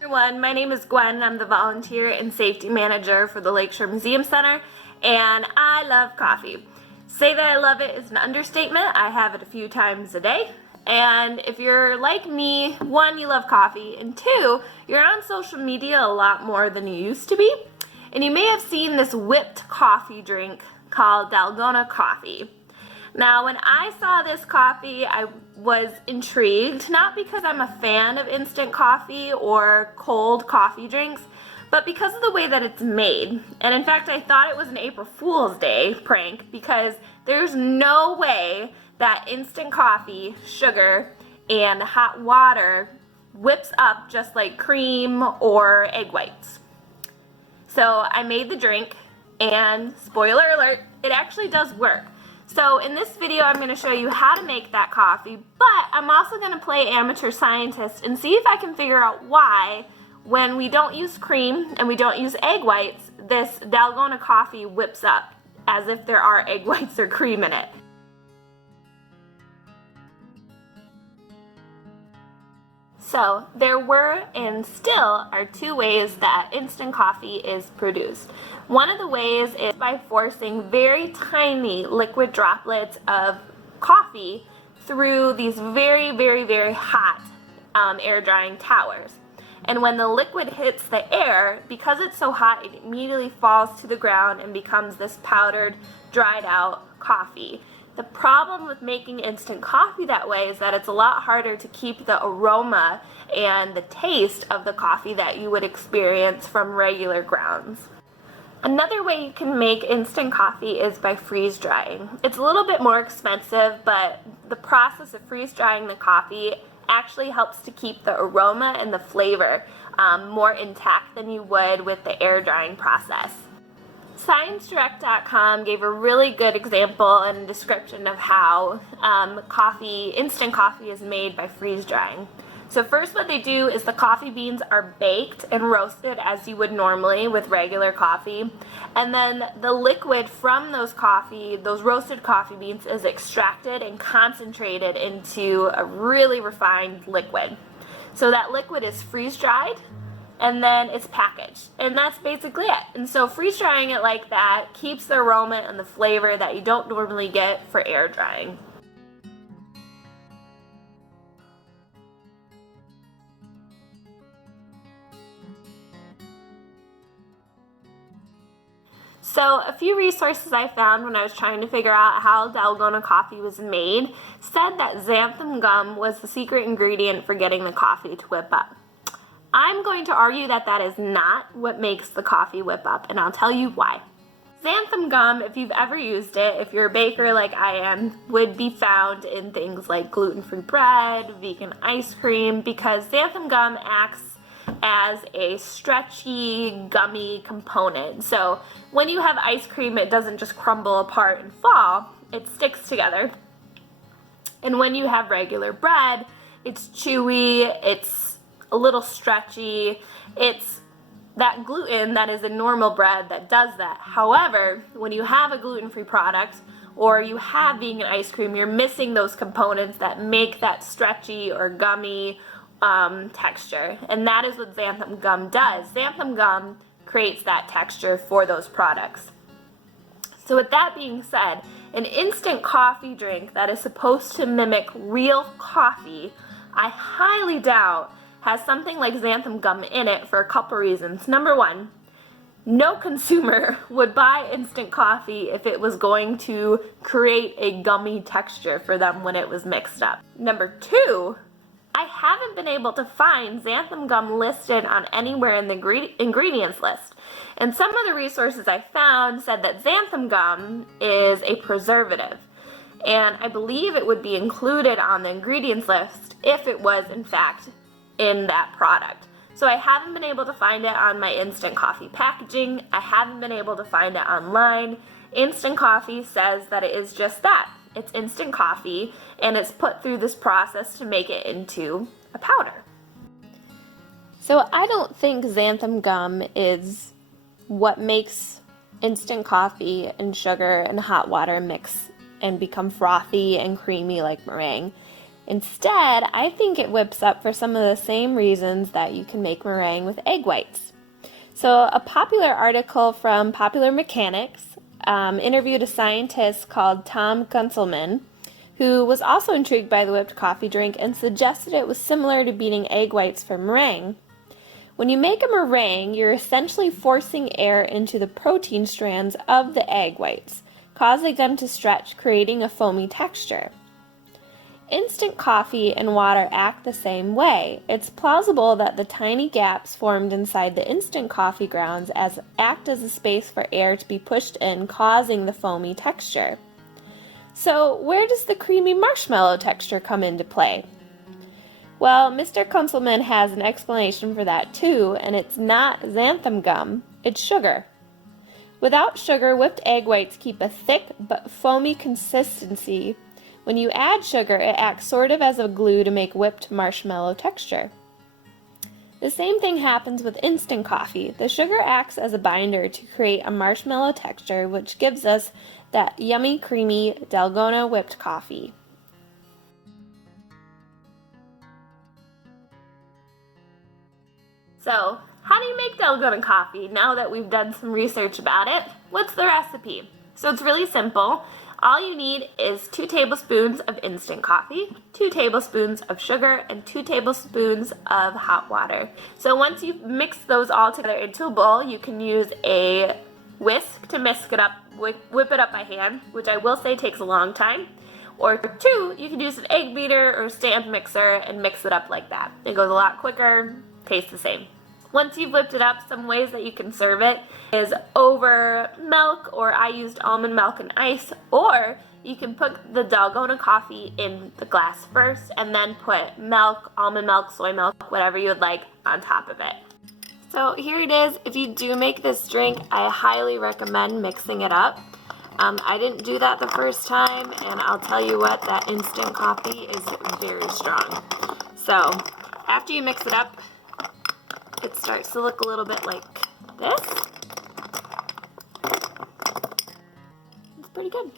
Everyone, my name is Gwen. I'm the volunteer and safety manager for the Lakeshore Museum Center, and I love coffee. Say that I love it is an understatement. I have it a few times a day. And if you're like me, one, you love coffee, and two, you're on social media a lot more than you used to be. And you may have seen this whipped coffee drink called Dalgona Coffee. Now, when I saw this coffee, I was intrigued, not because I'm a fan of instant coffee or cold coffee drinks, but because of the way that it's made. And in fact, I thought it was an April Fool's Day prank because there's no way that instant coffee, sugar, and hot water whips up just like cream or egg whites. So I made the drink, and spoiler alert, it actually does work. So in this video, I'm going to show you how to make that coffee, but I'm also going to play amateur scientist and see if I can figure out why, when we don't use cream and we don't use egg whites, this Dalgona coffee whips up as if there are egg whites or cream in it. So there were and still are two ways that instant coffee is produced. One of the ways is by forcing very tiny liquid droplets of coffee through these very hot air drying towers. And when the liquid hits the air, because it's so hot, it immediately falls to the ground and becomes this powdered, dried out coffee. The problem with making instant coffee that way is that it's a lot harder to keep the aroma and the taste of the coffee that you would experience from regular grounds. Another way you can make instant coffee is by freeze drying. It's a little bit more expensive, but the process of freeze drying the coffee actually helps to keep the aroma and the flavor more intact than you would with the air drying process. ScienceDirect.com gave a really good example and description of how instant coffee is made by freeze drying. So first what they do is the coffee beans are baked and roasted as you would normally with regular coffee, and then the liquid from those roasted coffee beans is extracted and concentrated into a really refined liquid. So that liquid is freeze dried, and then it's packaged, and that's basically it. And so freeze drying it like that keeps the aroma and the flavor that you don't normally get for air drying. So a few resources I found when I was trying to figure out how Dalgona coffee was made said that xanthan gum was the secret ingredient for getting the coffee to whip up. I'm going to argue that that is not what makes the coffee whip up, and I'll tell you why. Xanthan gum, if you've ever used it, if you're a baker like I am, would be found in things like gluten-free bread, vegan ice cream, because xanthan gum acts as a stretchy, gummy component. So when you have ice cream, it doesn't just crumble apart and fall, it sticks together. And when you have regular bread, it's chewy, it's a little stretchy. It's that gluten that is in normal bread that does that. However, when you have a gluten-free product or you have vegan ice cream, you're missing those components that make that stretchy or gummy texture. And that is what xanthan gum does. Xanthan gum creates that texture for those products. So with that being said, an instant coffee drink that is supposed to mimic real coffee, I highly doubt has something like xanthan gum in it for a couple reasons. Number one, no consumer would buy instant coffee if it was going to create a gummy texture for them when it was mixed up. Number two, I haven't been able to find xanthan gum listed on anywhere in the ingredients list. And some of the resources I found said that xanthan gum is a preservative. And I believe it would be included on the ingredients list if it was in fact in that product. So I haven't been able to find it on my instant coffee packaging. I haven't been able to find it online. Instant coffee says that it is just that. It's instant coffee, and it's put through this process to make it into a powder. So I don't think xanthan gum is what makes instant coffee and sugar and hot water mix and become frothy and creamy like meringue. Instead, I think it whips up for some of the same reasons that you can make meringue with egg whites. So a popular article from Popular Mechanics interviewed a scientist called Tom Gunselman, who was also intrigued by the whipped coffee drink and suggested it was similar to beating egg whites for meringue. When you make a meringue, you're essentially forcing air into the protein strands of the egg whites, causing them to stretch, creating a foamy texture. Instant coffee and water act the same way. It's plausible that the tiny gaps formed inside the instant coffee grounds act as a space for air to be pushed in, causing the foamy texture. So, where does the creamy marshmallow texture come into play? Well, Mr. Kunzelman has an explanation for that too, and it's not xanthan gum, it's sugar. Without sugar, whipped egg whites keep a thick but foamy consistency. When you add sugar, it acts sort of as a glue to make whipped marshmallow texture. The same thing happens with instant coffee. The sugar acts as a binder to create a marshmallow texture, which gives us that yummy, creamy Dalgona whipped coffee. So, how do you make Dalgona coffee? Now that we've done some research about it, what's the recipe? So it's really simple. All you need is 2 tablespoons of instant coffee, 2 tablespoons of sugar, and 2 tablespoons of hot water. So once you've mixed those all together into a bowl, you can use a whisk to whisk it up, whip it up by hand, which I will say takes a long time. Or 2, you can use an egg beater or stand mixer and mix it up like that. It goes a lot quicker, tastes the same. Once you've whipped it up, some ways that you can serve it is over milk, or I used almond milk and ice, or you can put the Dalgona coffee in the glass first and then put milk, almond milk, soy milk, whatever you would like on top of it. So here it is. If you do make this drink, I highly recommend mixing it up. I didn't do that the first time, and I'll tell you what, that instant coffee is very strong. So after you mix it up, it starts to look a little bit like this. It's pretty good.